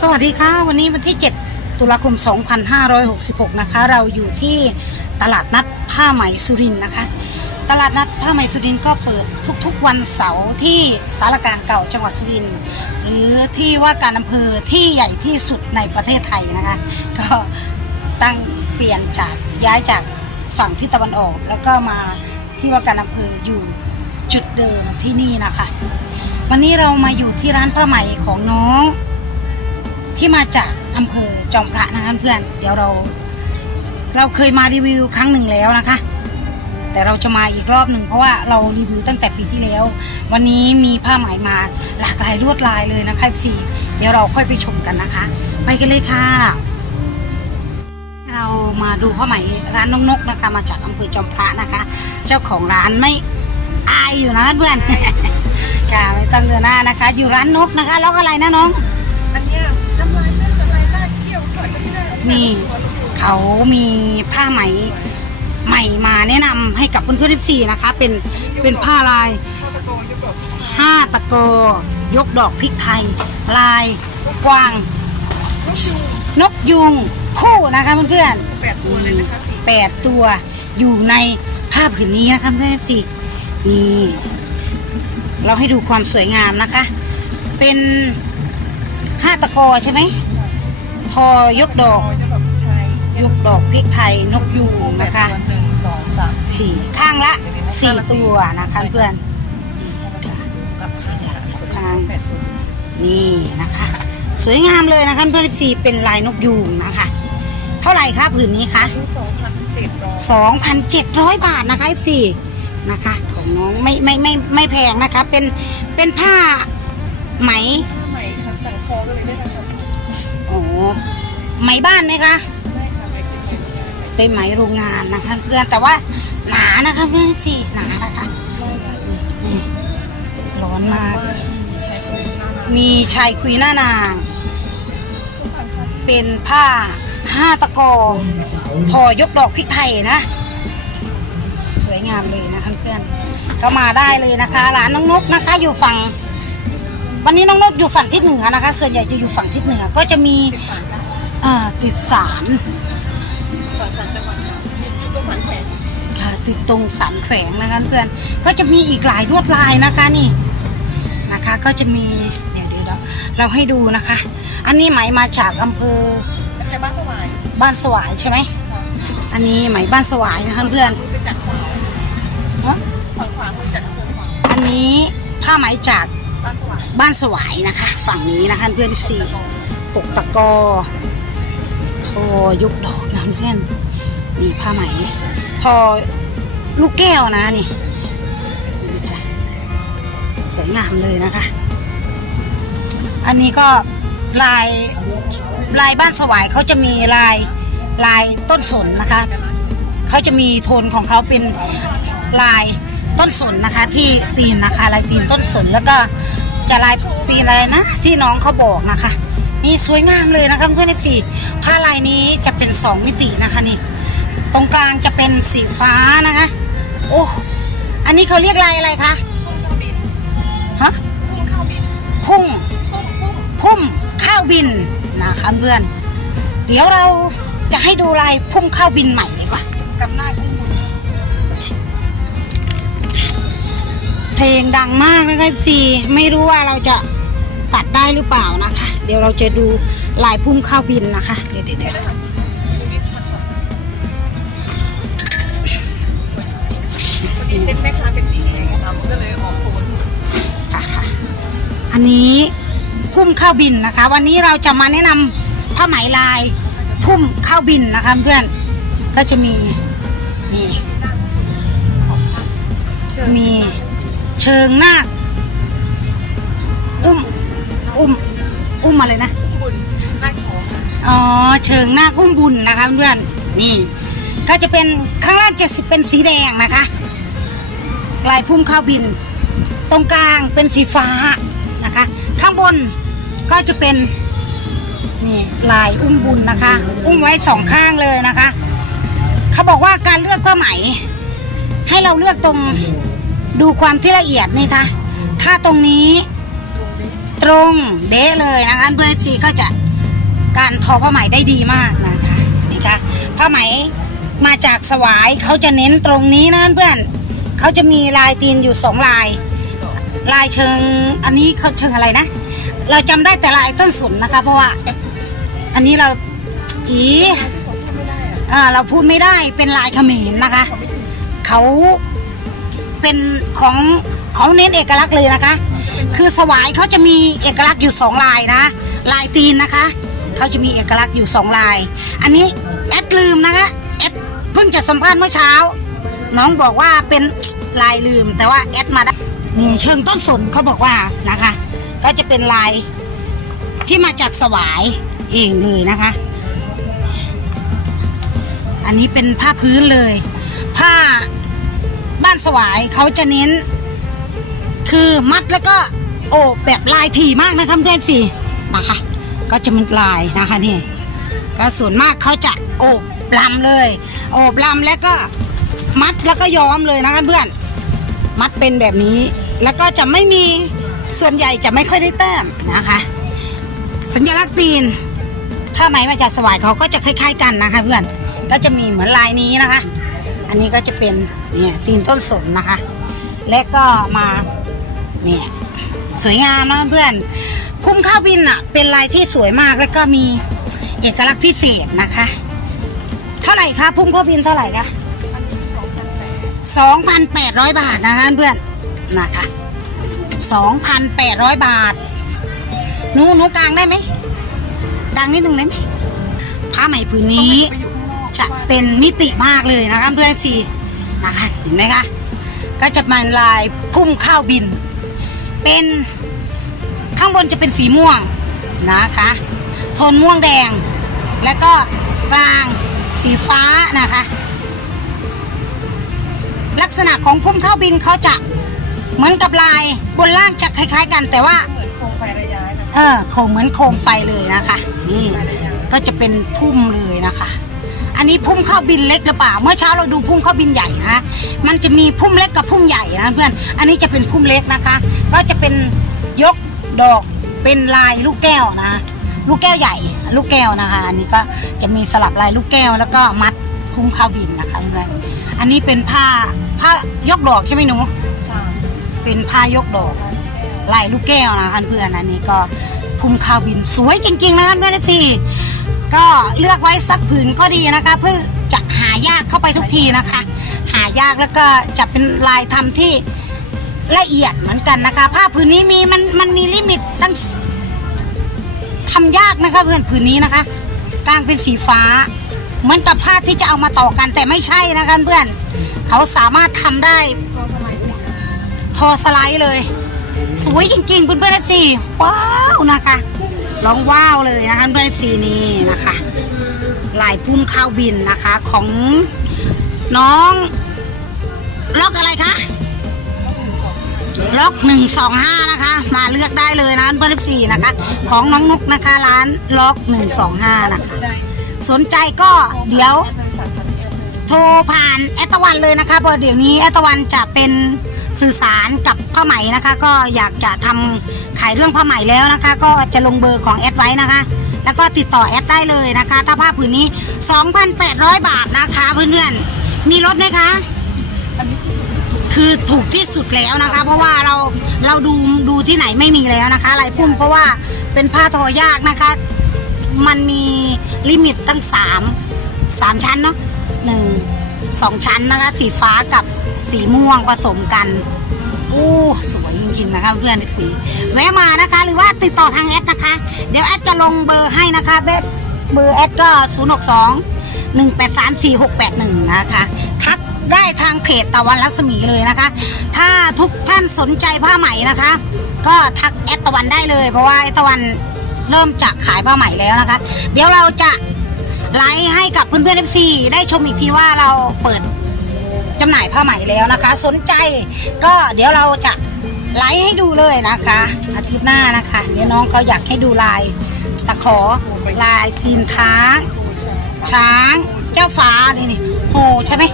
สวัสดีค่ะ วันนี้วันที่ 7 ตุลาคม 2566 นะคะ เราอยู่ที่ตลาดนัดผ้าไหมสุรินนะคะ ตลาดนัดผ้าไหมสุรินก็เปิดทุกๆวันเสาร์ที่สารกลางเก่าจังหวัดสุรินหรือที่ว่าการอำเภอที่ใหญ่ที่สุดในประเทศไทยนะคะ ก็ตั้งเปลี่ยนจากย้ายจากฝั่งที่ตะวันออก แล้วก็มาที่ว่าการอำเภออยู่จุดเดิมที่นี่นะคะ วันนี้เรามาอยู่ที่ร้านผ้าไหมของน้อง ที่มาจากอำเภอจอมพระนะคะเพื่อนเดี๋ยวเรา เราเคยมารีวิวครั้งหนึ่งแล้วนะคะ แต่เราจะมาอีกรอบหนึ่งเพราะว่าเรารีวิวตั้งแต่ปีที่แล้ว วันนี้มีผ้าไหมมาหลากหลายลวดลายเลยนะคะฟีเดี๋ยวเราค่อยไปชมกันนะคะ ไปกันเลยค่ะ เรามาดูผ้าไหมร้านน้องนกนะคะ มาจากอำเภอจอมพระนะคะ เจ้าของร้านไม่อายอยู่นะเพื่อนค่ะไม่ต้องเดือหน้านะคะ อยู่ร้านนกนะคะแล้วอะไรนะน้อง อันเนี้ยจำลายได้จำลายได้เกี่ยวก่อ นจะไม่ได้นี่เขามีผ้าไหมใหม่มาแนะนำให้กับเพื่อนๆทีนะคะ เป็นเป็นผ้าลายข้าวตะโกนยกดอกห้าตะโกยกดอกพริกไทย ลายกวางลูกยูนกยุงคู่นะคะเพื่อนแปดตัวเลยนะคะสี่ๆแปดตัวอยู่ในผ้าผืนนี้นะคะเพื่อนๆสินี่เราให้ดูความสวยงามนะคะ เป็นห้าตะโกใช่ไหม ทอยกดอกยกดอกไทยยกดอกพริกไทยนกยูงนะคะหนึ่งสองสามสี่ข้างละสี่ตัวนะคะเพื่อนข้างแปดตัวนี่นะคะ สวยงามเลยนะคะเพื่อนสี่เป็นลายนกยูงนะคะ เท่าไหร่คะผืนนี้คะที่สองพันเจ็ดร้อย2,700บาทนะคะสี่นะคะ ของน้องไม่ไม่ไม่ไม่แพงนะคะ เป็นเป็นผ้าไหมผ้าไหมค่ะสั่งคอกันเลยได้นะคะโอ้ ไหมบ้านไหมคะได้ค่ะไหมเป็นไหมโรงงานนะคะเพื่อนแต่ว่าหนานะคะเพื่อนสี่หนานะคะนี่ร้อนมาก มีชายคุยหน้านาง เป็นผ้าห้าตะกอทอยกดอกพริกไทยนะ สวยงามเลยนะคะเพื่อนก็มาได้เลยนะคะร้านน้องนกนะคะ อยู่ฝั่งวันนี้น้องนกอยู่ฝั่งทิศเหนือนะคะ ส่วนใหญ่จะอยู่ฝั่งทิศเหนือ ก็จะมี ติดสารค่ะเอ่อติดสารฝั่งสารจังหวัดค่ะอยู่ตรงสารแขวนค่ะ ติดตรงสันแขวงนะคะเพื่อนก็จะมีอีกหลายลวดลายนะคะนี่นะคะ ก็จะมีเดี๋ยวเดี๋ยวเราเราให้ดูนะคะ อันนี้ไหมมาจากอำเภอใช้บ้านสวายบ้านสวายใช่ไหมค่ะอันนี้ไหมบ้านสวายนะคะเพื่อน ไปจัดขวางฮะ ฝั่งขวามือจัดเพื่อนขวางอันนี้ผ้าไหมจากบ้านสวายบ้านสวายนะคะ ฝั่งนี้นะคะเพื่อนสี่ปกตะกอ ทอยุกดอกนะเพื่อนนี่ผ้าไหมทอลูกแก้วนะนี่นี่ค่ะสวยงามเลยนะคะ อันนี้ก็ลายลายบ้านสวายเขาจะมีลายลายต้นสนนะคะเขาจะมีโทนของเขาเป็นลายต้นสนนะคะ ที่ตีนนะคะลายตีนต้นสนแล้วก็จะลายตีนอะไรนะที่น้องเขาบอกนะคะ นี่สวยงามเลยนะคะเพื่อนๆสี่ผ้าลายนี้จะเป็นสองมิตินะคะนี่ ตรงกลางจะเป็นสีฟ้านะคะ โอ้อันนี้เขาเรียกลายอะไรคะพุ่งเข้าบินฮะพุ่งเข้าบินพุ่งพุ่งพุ่งพุ่มข้าวบินนะคะเพื่อน เดี๋ยวเราจะให้ดูลายพุ่มข้าวบินใหม่ดีกว่ากับหน้าพุ่งเพลงดังมากนะคะซีไม่รู้ว่าเราจะ ตัดได้หรือเปล่านะคะ เดี๋ยวเราจะดูลายพุ่มข้าวบินนะคะ เดี๋ยวเดี๋ยวเดี๋ยวตรงนี้ชัดกว่าพอดีเต็มแม่ค้าเป็นดีไงคะมันก็เลยออกโทนค่ะค่ะอันนี้พุ่มข้าวบินนะคะ วันนี้เราจะมาแนะนำผ้าไหมลายพุ่มข้าวบินนะคะเพื่อนก็จะมีนี่มีเชิงนาคอุ้ม อุ้มอุ้มอะไรนะบุญหน้าของอ๋อเชิงหน้ากุ้มบุญนะคะเพื่อนนี่ ก็จะเป็นข้างล่างจะเป็นสีแดงนะคะลายพุ่มข้าวบิน ตรงกลางเป็นสีฟ้านะคะ ข้างบนก็จะเป็นนี่ลายอุ้มบุญนะคะ อุ้มไว้สองข้างเลยนะคะ เขาบอกว่าการเลือกผ้าไหม ให้เราเลือกตรงดูความที่ละเอียดนี่คะถ้าตรงนี้ ตรงเดะเลยนะคะเพื่อนซีก็จะการทอผ้าไหมได้ดีมากนะคะนี่ค่ะผ้าไหมมาจากสวายเขาจะเน้นตรงนี้นะเพื่อนเขาจะมีลายตีนอยู่สองลาย ลายเชิงอันนี้เขาเชิงอะไรนะ เราจำได้แต่ลายต้นสนนะคะ เพราะว่า อันนี้เราอีอ่าเราพูดไม่ได้เป็นลายเขมรนะคะ เขาเป็นของของเน้นเอกลักษณ์เลยนะคะ คือสวายเขาจะมีเอกลักษณ์อยู่สองลายนะ ลายตีนนะคะเขาจะมีเอกลักษณ์อยู่สองลาย อันนี้แอดลืมนะคะแอดเพิ่งจะสัมภาษณ์เมื่อเช้า น้องบอกว่าเป็นลายลืม แต่ว่าแอดมาได้นี่เชิงต้นสนเขาบอกว่านะคะ ก็จะเป็นลายที่มาจากสวายเองเลยนะคะ อันนี้เป็นผ้าพื้นเลย ผ้าบ้านสวายเขาจะเน้น คือมัดแล้วก็โอบแบบลายถี่มากนะคะเพื่อนสินะคะ ก็จะมันลายนะคะนี่ก็ส่วนมากเขาจะโอบลำเลย โอบลำแล้วก็มัดแล้วก็ย้อมเลยนะคะเพื่อนมัดเป็นแบบนี้ แล้วก็จะไม่มีส่วนใหญ่จะไม่ค่อยได้แต้มนะคะ สัญลักษณ์ตีนผ้าไหมมาจากสวายเขาก็จะคล้ายๆกันนะคะเพื่อนก็จะมีเหมือนลายนี้นะคะ อันนี้ก็จะเป็นเนี่ยตีนต้นสนนะคะ และก็มา เนี่ยสวยงามนะเพื่อนพุ่มข้าวบินอะเป็นลายที่สวยมากแล้วก็มีเอกลักษณ์พิเศษนะคะ เท่าไหร่คะพุ่มข้าวบินเท่าไหร่คะสองพันแปดร้อยบาทนะคะเพื่อนนะคะสองพันแปดร้อยบาทหนูหนูกลางได้ไหมกลางนิดนึงได้ไหมผ้าไหมผืนนี้จะเป็นมิติมากเลยนะคะเพื่อนสีนะคะเห็นไหมคะก็จะเป็นลายพุ่มข้าวบิน เป็นข้างบนจะเป็นสีม่วงนะคะ โทนม่วงแดง แล้วก็กลางสีฟ้านะคะ ลักษณะของพุ่มข้าวบินเขาจะเหมือนกับลายบนล่างจะคล้าย ๆ กันแต่ว่าเหมือนโคมไฟระยะนะเออโคงเหมือนโคมไฟเลยนะคะ นี่ก็จะเป็นพุ่มเลยนะคะ อันนี้พุ่มข้าวบินเล็กหรือเปล่า เมื่อเช้าเราดูพุ่มข้าวบินใหญ่นะมันจะมีพุ่มเล็กกับพุ่มใหญ่นะเพื่อน อันนี้จะเป็นพุ่มเล็กนะคะ ก็จะเป็นยกดอกเป็นลายลูกแก้วนะ ลูกแก้วใหญ่ ลูกแก้วนะคะ อันนี้ก็จะมีสลับลายลูกแก้วแล้วก็มัดพุ่มข้าวบินนะคะเพื่อน อันนี้เป็นผ้าผ้ายกดอกใช่ไหมหนูเป็นผ้ายกดอกลายลูกแก้วนะคะเพื่อน อันนี้ก็พุ่มข้าวบินสวยจริงๆนะคะเพื่อนสิ ก็เลือกไว้สักผืนก็ดีนะคะเพื่อจะหายากเข้าไปทุกทีนะคะ หายากแล้วก็จะเป็นลายทำที่ละเอียดเหมือนกันนะคะ ผ้าผืนนี้มีมันมันมีลิมิตตั้งทำยากนะคะเพื่อนผืนนี้นะคะกลางเป็นสีฟ้าเหมือนกับผ้าที่จะเอามาต่อกันแต่ไม่ใช่นะคะเพื่อนเขาสามารถทำได้ทอสไลด์เลย สวยจริงๆเพื่อนๆสิว้าวนะคะ ลองว้าวเลยนะคะเพื่อนๆสีนี้นะคะลายพุ่มข้าวบินนะคะของน้องล็อกอะไรคะล็อกหนึ่งสองห้านะคะ มาเลือกได้เลยนะเพื่อนๆสีนะคะ ของน้องนุกนะคะร้านล็อกหนึ่งสองห้านะคะ สนใจก็เดี๋ยวโทรผ่านแอตวันเลยนะคะเพราะเดี๋ยวนี้แอตวันจะเป็นสื่อสารกับผ้าไหมนะคะ ก็อยากจะทำ ขายเรื่องผ้าไหม่แล้วนะคะ ก็จะลงเบอร์ของแอดไว้นะคะ แล้วก็ติดต่อแอดได้เลยนะคะ ถ้าผ้าผืนนี้ 2,800 บาทนะคะเพื่อนๆมีลดไหมคะคือถูกที่สุดแล้วนะคะ เพราะว่าเราเราดูดูที่ไหนไม่มีแล้วนะคะลายพุ่มเพราะว่าเป็นผ้าทอยากนะคะ มันมีลิมิตตั้งสามสามชั้นเนาะหนึ่งสองชั้นนะคะ สีฟ้ากับสีม่วงผสมกัน โอ้สวยจริงๆนะคะเพื่อนๆสีแวะมานะคะ หรือว่าติดต่อทางแอดนะคะ เดี๋ยวแอดจะลงเบอร์ให้นะคะเบอร์เบอร์แอดก็ 0 6 2 1 8 3 4 6 8 1 นะคะ ทักได้ทางเพจตะวันรัศมีเลยนะคะ ถ้าทุกท่านสนใจผ้าไหมนะคะ ก็ทักแอดตะวันได้เลย เพราะว่าแอดตะวันเริ่มจะขายผ้าไหมแล้วนะคะ เดี๋ยวเราจะไลฟ์ให้กับเพื่อนๆเอฟซีได้ชมอีกทีว่าเราเปิด จำหน่ายผ้าไหมแล้วนะคะ สนใจก็เดี๋ยวเราจะไลฟ์ให้ดูเลยนะคะ อาทิตย์หน้านะคะ เดี๋ยวน้องเขาอยากให้ดูลายตะขอลายทีนท้างช้างเจ้าฟ้านี่นี่โฮใช่ไหม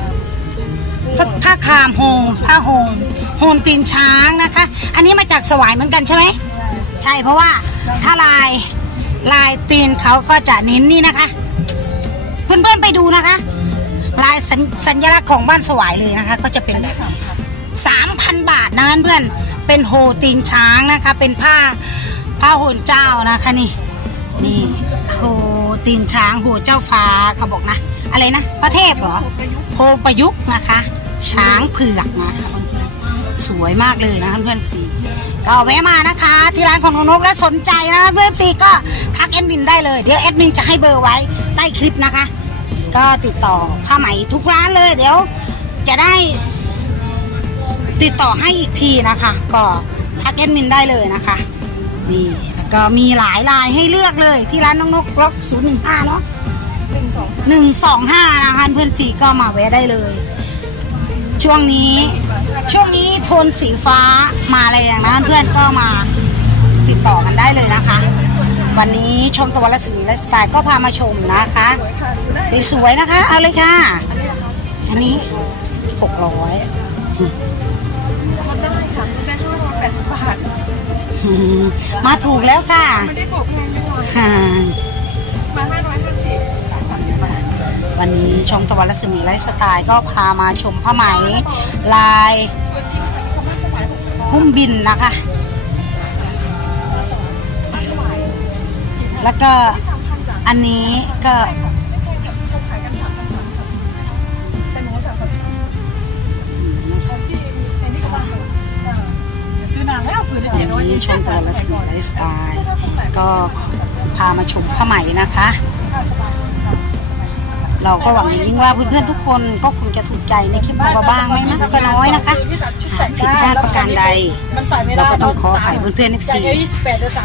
ผ้าครามโฮผ้าโฮมโฮมตีนช้างนะคะ อันนี้มาจากสวายเหมือนกันใช่ไหมใช่เพราะว่าถ้าลายลายตีนเขาก็จะเน้นนี่นะคะ เพื่อนๆไปดูนะคะ สัญสัญลักษณ์ของบ้านสวายเลยนะคะ ก็จะเป็นแบบนี้สามพันบาทนะเพื่อนเป็นโฮตีนช้างนะคะ เป็นผ้าผ้าโหนเจ้านะคะนี่นี่โฮตีนช้างโฮเจ้าฟ้าเขาบอกนะ อะไรนะพระเทพเหรอโพประยุกต์นะคะ ช้างเผือกนะคะสวยมากเลยนะเพื่อนสีก็แวะมานะคะ ที่ร้านของน้องนกและสนใจนะเพื่อนสีก็ทักแอดมินได้เลยเดี๋ยวแอดมินจะให้เบอร์ไว้ใต้คลิปนะคะ ก็ติดต่อผ้าไหมทุกร้านเลยเดี๋ยว จะได้ ติดต่อให้อีกทีนะคะ ก็ทักแอดมินได้เลยนะคะนี่แล้วก็มีหลายลายให้เลือกเลยที่ร้านน้องนกล็อก015เนาะหนึ่งสองหนึ่งสองห้านะคะเพื่อนสีก็มาแวะได้เลย ช่วงนี้ช่วงนี้โทนสีฟ้ามาอะไรอย่างนั้นเพื่อนก็มาติดต่อกันได้เลยนะคะ วันนี้ช่องตะวันละสุนีและสไตล์ก็พามาชมนะคะสวยค่ะดูได้สวยๆนะคะ เอาเลยค่ะ อันนี้ราคาอันนี้หกร้อยลดได้ค่ะลดได้ห้าร้อยแปดสิบบาทมาถูกแล้วค่ะ ไม่ได้บวกแพงเลยค่ะฮ่ามาห้าร้อยห้าสิบสามสิบบาทวันนี้ช่องตะวันละสุนีและสไตล์ก็พามาชมผ้าไหมลายสวยจริงค่ะเขาบ้านสมัยผมพุ่มบินนะคะ แล้วก็อันนี้ก็ไม่แพงค่ะเขาขายกันสามพันสามพันแต่หนูสั่งกับพี่พี่ในนี่ก็บ้านสมัยจ้ะซื้อนานแล้วคือได้เจ็ดร้อยวันนี้ช่องตะวันละสีไลฟ์สไตล์ ก็พามาชมผ้าไหมนะคะ เราก็หวังอย่างยิ่งว่าเพื่อนๆทุกคนก็คงจะถูกใจในคลิปของเราบ้างไม่มากก็น้อยนะคะหากผิดพลาดประการใด เราก็ต้องขออภัยเพื่อนๆ FC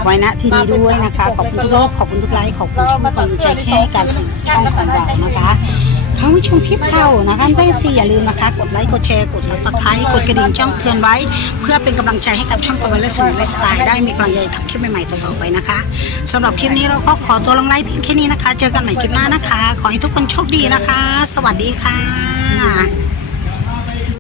ไว้ณที่นี้ด้วยนะคะ ขอบคุณทุกโลกขอบคุณทุกไลค์ขอบคุณทุกกำลังใจที่ให้การสนับสนุนช่องของเรานะคะ เข้ามาชมคลิปเรานะคะเพื่อนซีอย่าลืมนะคะ กดไลค์ กดแชร์ กดซับสไครต์กดกระดิ่งช่องเตือนไว้ เพื่อเป็นกำลังใจให้กับช่องตะวันและสื่อและสไตล์ได้มีกำลังใจทำคลิปใหม่ๆต่อๆไปนะคะสำหรับคลิปนี้เราก็ขอตัวลงไลค์เพียงแค่นี้นะคะ เจอกันใหม่คลิปหน้านะคะ ขอให้ทุกคนโชคดีนะคะ สวัสดีค่ะ